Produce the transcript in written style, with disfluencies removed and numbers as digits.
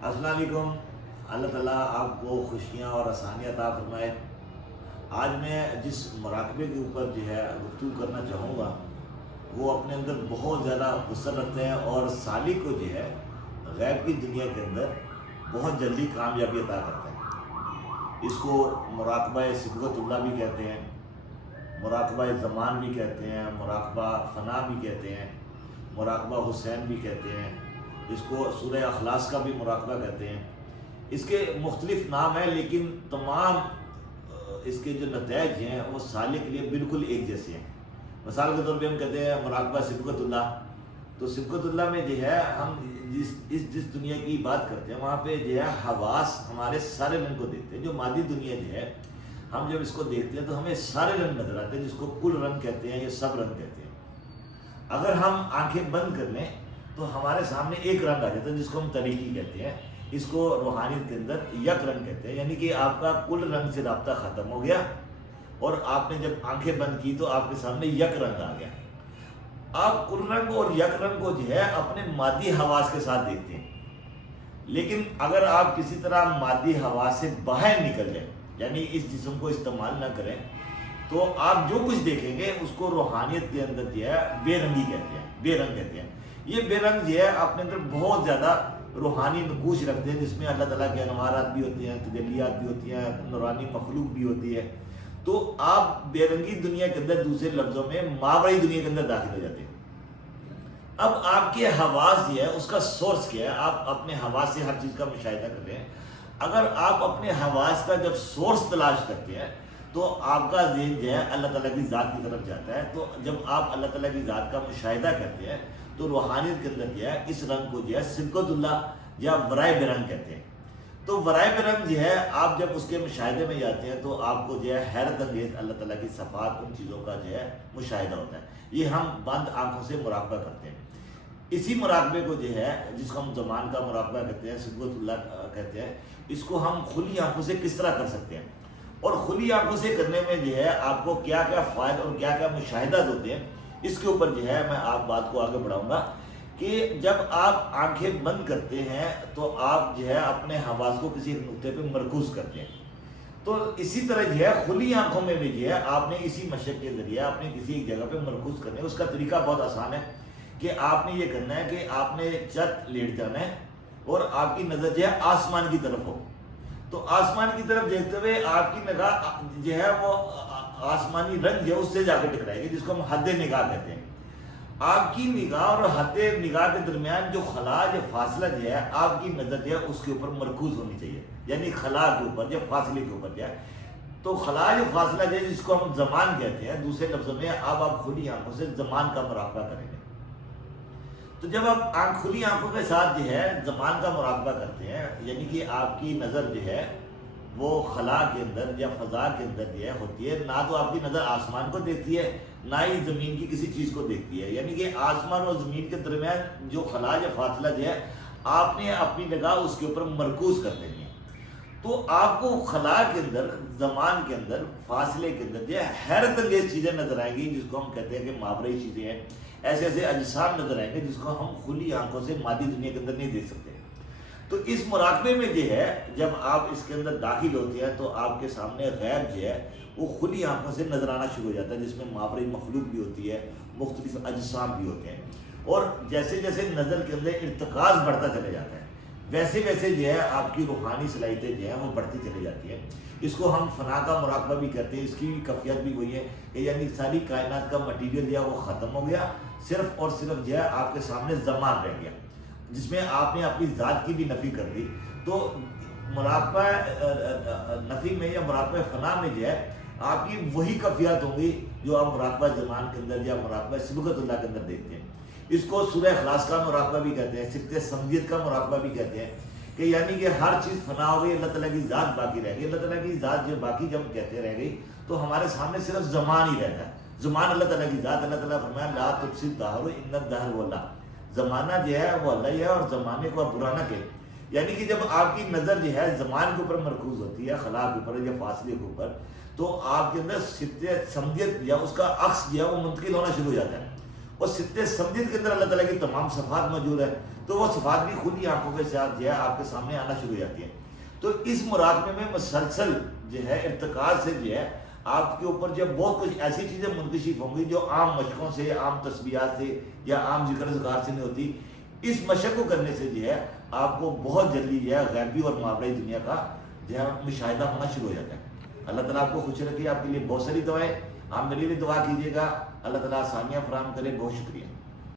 السلام علیکم۔ اللہ تعالیٰ آپ کو خوشیاں اور آسانیاں عطا فرمائے۔ آج میں جس مراقبے کے اوپر گفتگو کرنا چاہوں گا وہ اپنے اندر بہت زیادہ وسعت رکھتے ہیں اور سالک کو غیب کی دنیا کے اندر بہت جلدی کامیابی عطا کرتے ہیں۔ اس کو مراقبہ صبغت اللہ بھی کہتے ہیں، مراقبہ زمان بھی کہتے ہیں، مراقبہ فنا بھی کہتے ہیں، مراقبہ حسین بھی کہتے ہیں، اس کو سورہ اخلاص کا بھی مراقبہ کہتے ہیں۔ اس کے مختلف نام ہیں لیکن تمام اس کے جو نتائج ہیں وہ سالک کے لیے بالکل ایک جیسے ہیں۔ مثال کے طور پہ ہم کہتے ہیں مراقبہ صبغت اللہ، تو صبغت اللہ میں ہم جس دنیا کی بات کرتے ہیں وہاں پہ حواس ہمارے سارے رنگ کو دیکھتے ہیں۔ جو مادی دنیا ہم جب اس کو دیکھتے ہیں تو ہمیں سارے رنگ نظر آتے ہیں، جس کو کل رنگ کہتے ہیں یا سب رنگ کہتے ہیں۔ اگر ہم آنکھیں بند کر لیں تو ہمارے سامنے ایک رنگ آ جاتا ہے جس کو ہم تاریکی کہتے ہیں۔ اس کو روحانیت کے اندر یک رنگ کہتے ہیں، یعنی کہ آپ کا کل رنگ سے رابطہ ختم ہو گیا اور آپ نے جب آنکھیں بند کی تو آپ کے سامنے یک رنگ آ گیا۔ آپ کل رنگ اور یک رنگ کو اپنے مادی حواس کے ساتھ دیکھتے ہیں، لیکن اگر آپ کسی طرح مادی حواس سے باہر نکل جائیں، یعنی اس جسم کو استعمال نہ کریں، تو آپ جو کچھ دیکھیں گے اس کو روحانیت کے اندر بے رنگی کہتے ہیں، بے رنگ کہتے ہیں۔ یہ بے رنگ اپنے اندر بہت زیادہ روحانی نقوش رکھتے ہیں، جس میں اللہ تعالیٰ کے انوارات بھی ہوتے ہیں، تجلیات بھی ہوتی ہیں، نورانی مخلوق بھی ہوتی ہے۔ تو آپ بے رنگی دنیا کے اندر دوسرے لفظوں میں ماورائی دنیا کے اندر داخل ہو جاتے ہیں۔ اب آپ کے حواس اس کا سورس کیا ہے؟ آپ اپنے حواس سے ہر چیز کا مشاہدہ کر رہے ہیں۔ اگر آپ اپنے حواس کا جب سورس تلاش کرتے ہیں تو آپ کا ذہن اللہ تعالیٰ کی ذات کی طرف جاتا ہے۔ تو جب آپ اللہ تعالیٰ کی ذات کا مشاہدہ کرتے ہیں تو روحانیت کے اندر اس رنگ کو صبغت اللہ یا ورائے برنگ کہتے ہیں۔ تو ورائے برنگ آپ جب اس کے مشاہدے میں جاتے ہیں تو آپ کو حیرت انگیز اللہ تعالیٰ کی صفات، ان چیزوں کا مشاہدہ ہوتا ہے۔ یہ ہم بند آنکھوں سے مراقبہ کرتے ہیں۔ اسی مراقبے کو جس کو ہم زمان کا مراقبہ کہتے ہیں، صبغت اللہ کہتے ہیں، اس کو ہم کھلی آنکھوں سے کس طرح کر سکتے ہیں، اور کھلی آنکھوں سے کرنے میں آپ کو کیا کیا فائدے اور کیا کیا مشاہدات ہوتے ہیں، اس کے اوپر میں آپ بات کو آگے بڑھاؤں گا۔ کہ جب آپ آنکھیں بند کرتے ہیں تو آپ اپنے حواس کو کسی نقطے پہ مرکوز کرتے ہیں۔ تو اسی طرح کھلی آنکھوں میں بھی آپ نے اسی مشق کے ذریعے اپنے کسی ایک جگہ پہ مرکوز کرنے، اس کا طریقہ بہت آسان ہے کہ آپ نے یہ کرنا ہے کہ آپ نے چت لیٹ جانا ہے اور آپ کی نظر آسمان کی طرف ہو۔ تو آسمان کی طرف دیکھتے ہوئے آپ کی نگاہ وہ آسمانی رنگ اس سے جا کے ٹکرائے گی، جس کو ہم حد نگاہ کہتے ہیں۔ آپ کی نگاہ اور حد نگاہ کے درمیان جو خلا فاصلہ آپ کی نظر اس کے اوپر مرکوز ہونی چاہیے، یعنی خلا کے اوپر فاصلے کے اوپر تو خلا فاصلہ جس کو ہم زمان کہتے ہیں، دوسرے لفظوں میں اب آپ کھلی آنکھوں سے زمان کا مراقبہ کریں گے۔ تو جب آپ کھلی آنکھوں کے ساتھ زمان کا مراقبہ کرتے ہیں، یعنی کہ آپ کی نظر وہ خلا کے اندر یا فضا کے اندر ہوتی ہے، نہ تو آپ کی نظر آسمان کو دیکھتی ہے نہ ہی زمین کی کسی چیز کو دیکھتی ہے، یعنی کہ آسمان اور زمین کے درمیان جو خلا یا فاصلہ آپ نے اپنی نگاہ اس کے اوپر مرکوز کر دینی ہے۔ تو آپ کو خلا کے اندر، زمان کے اندر، فاصلے کے اندر حیرت انگیز چیزیں نظر آئیں گی، جس کو ہم کہتے ہیں کہ ماورائی چیزیں ہیں۔ ایسے ایسے اجسام نظر آئیں گے جس کو ہم کھلی آنکھوں سے مادی دنیا کے اندر نہیں دیکھ سکتے۔ تو اس مراقبے میں جب آپ اس کے اندر داخل ہوتے ہیں تو آپ کے سامنے غیب وہ کھلی آنکھوں سے نظر آنا شروع ہو جاتا ہے، جس میں ماورائی مخلوق بھی ہوتی ہے، مختلف اجسام بھی ہوتے ہیں، اور جیسے جیسے نظر کے اندر ارتکاز بڑھتا چلا جاتا ہے ویسے ویسے آپ کی روحانی صلاحیتیں وہ بڑھتی چلی جاتی ہیں۔ اس کو ہم فنا کا مراقبہ بھی کرتے ہیں۔ اس کی کیفیت بھی وہی ہے کہ یعنی ساری کائنات کا مٹیریل وہ ختم ہو گیا، صرف اور صرف آپ کے سامنے زمان رہ گیا، جس میں آپ نے اپنی ذات کی بھی نفی کر دی۔ تو مراقبہ نفی میں یا مراقبہ فنا میں آپ کی وہی کیفیات ہوں گی جو آپ مراقبہ زمان کے اندر یا مراقبہ صبغت اللہ کے اندر دیکھتے ہیں۔ اس کو سورہ اخلاص کا مراقبہ بھی کہتے ہیں، صفت سمجیت کا مراقبہ بھی کہتے ہیں، کہ یعنی کہ ہر چیز فنا ہو گئی، اللہ تعالیٰ کی ذات باقی رہ گئی۔ اللہ تعالیٰ کی ذات باقی جب کہتے رہ گئی تو ہمارے سامنے صرف زمان ہی رہتا ہے۔ زمان اللہ تعالیٰ کی ذات، اللہ تعالیٰ فرمایا لا تفسد الدہر ان الدہر واللہ، زمانہ وہ اللہ ہی ہے اور زمانے کو آپ برا نہ کہیں۔ یعنی کہ جب آپ کی نظر زمان کے اوپر مرکوز ہوتی ہے، خلا کے اوپر یا فاصلے کے اوپر، تو آپ کے اندر صفت سمجیت یا اس کا عکس وہ منتقل ہونا شروع ہو جاتا ہے۔ اور ستر سمجد کے اندر اللہ تعالیٰ کی تمام صفات موجود ہے، تو وہ صفات بھی خود ہی آنکھوں کے ساتھ جو ہے آپ کے سامنے آنا شروع ہو جاتی ہیں۔ تو اس مراقبے میں مسلسل جو ہے ارتقاء سے جو ہے آپ کے اوپر جو بہت کچھ ایسی چیزیں منکشف ہوں گی جو عام مشقوں سے، عام تسبیحات سے یا عام ذکر اذکار سے نہیں ہوتی۔ اس مشق کو کرنے سے جو ہے آپ کو بہت جلدی جو ہے غیبی اور ماورائی دنیا کا جو ہے مشاہدہ ہونا شروع ہو جاتا ہے۔ اللہ تعالیٰ آپ کو خوش رکھے۔ آپ کے لیے بہت ساری دعائیں، آپ میرے لیے دعا کیجیے گا، اللہ تعالیٰ آسانیاں فراہم کرے۔ بہت شکریہ۔